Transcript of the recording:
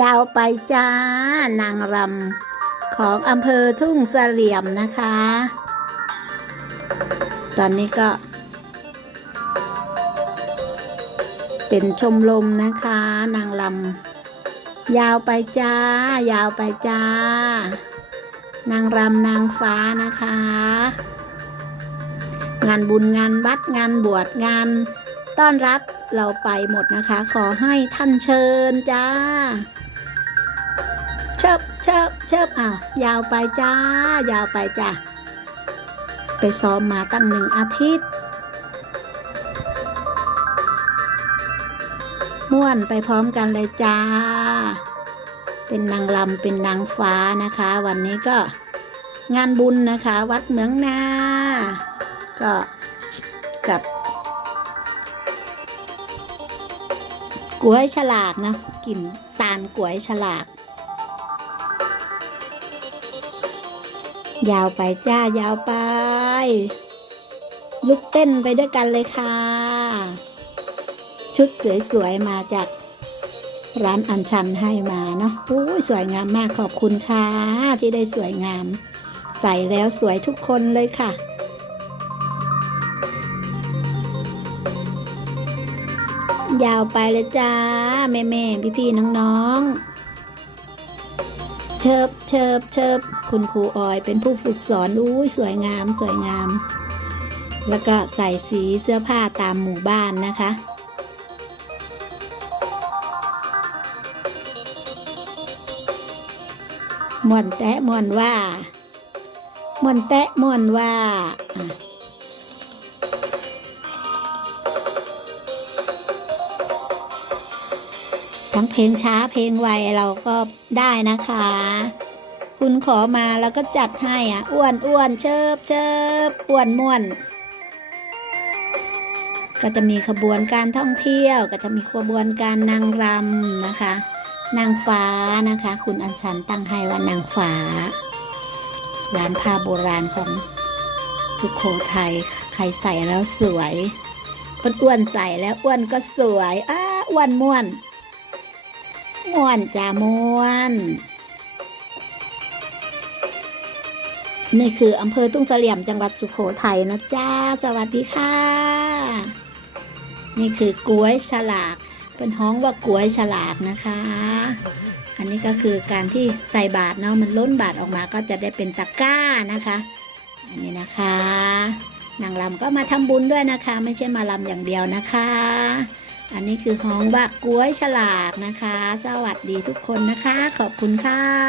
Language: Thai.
ยาวไปจ้านางรำของอำเภอทุ่งเสลี่ยมนะคะ ตอนนี้ก็ เป็นชมรมนะคะ นางรำยาวไปจ้า ยาวไปจ้า นางรำนางฟ้านะคะ งานบุญงานวัดงานบวชงาน ต้อนรับเราไปหมดนะคะ ขอให้ท่านเชิญจ้า เชิบเชิบเชิบอ้าวยาวไปจ้า ยาวไปจ้าไปซ้อมมาตั้งหนึ่งอาทิตย์ ม่วนไปพร้อมกันเลยจ้า เป็นนางลำเป็นนางฟ้านะคะ วันนี้ก็งานบุญนะคะ วัดเหมืองนา ก็กับ กล้วยฉลากนะกลิ่นตาลกล้วยฉลาก ยาวไปจ้ายาวไป ลุกเต้นไปด้วยกันเลยค่ะ ชุดสวยๆมาจากร้านอัญชันให้มาเนาะโอ้ยสวยงามมากขอบคุณค่ะ ที่ได้สวยงาม ใส่แล้วสวยทุกคนเลยค่ะ ยาวไปเลยจ้า แม่แม่พี่พี่ๆน้องๆ เชิบเชิบเชิบคุณครูออยเป็นผู้ฝึกสอนอุ้สวยงามสวยงาม แล้วก็ใส่สีเสื้อผ้าตามหมู่บ้านนะคะม่วนแตะม่วนว่าม่วนแตะม่วนว่า ทั้งเพลงช้าเพลงไวเราก็ได้นะคะ คุณขอมาแล้วก็จัดให้อะอ้วนอ้วนเชิบเชิบอ้วนม่วน ก็จะมีขบวนการท่องเที่ยว ก็จะมีขบวนการนางรำนะคะ นางฟ้านะคะ คุณอัญชันตั้งให้ว่านางฟ้า ร้านผ้าโบราณของสุขโขทัยใครใส่แล้วสวยอ้วนๆใส่แล้วอ้วนก็สวยอ้าอ้วนม่วน ม่วนจ้าม่วนนี่คืออำเภอตุ้งเสลี่ยมจังหวัดสุโขทัยนะจ้า สวัสดีค่ะ นี่คือกล้วยฉลากเป็นห้องว่ากล้วยฉลากนะคะ อันนี้ก็คือการที่ใส่บาทเนาะมันล้นบาทออกมาก็จะได้เป็นตะกร้านะคะ อันนี้นะคะนางรำก็มาทำบุญด้วยนะคะ ไม่ใช่มาลำอย่างเดียวนะคะ นี่คือห้องบักกล้วยฉลากนะคะ สวัสดีทุกคนนะคะ ขอบคุณค่ะ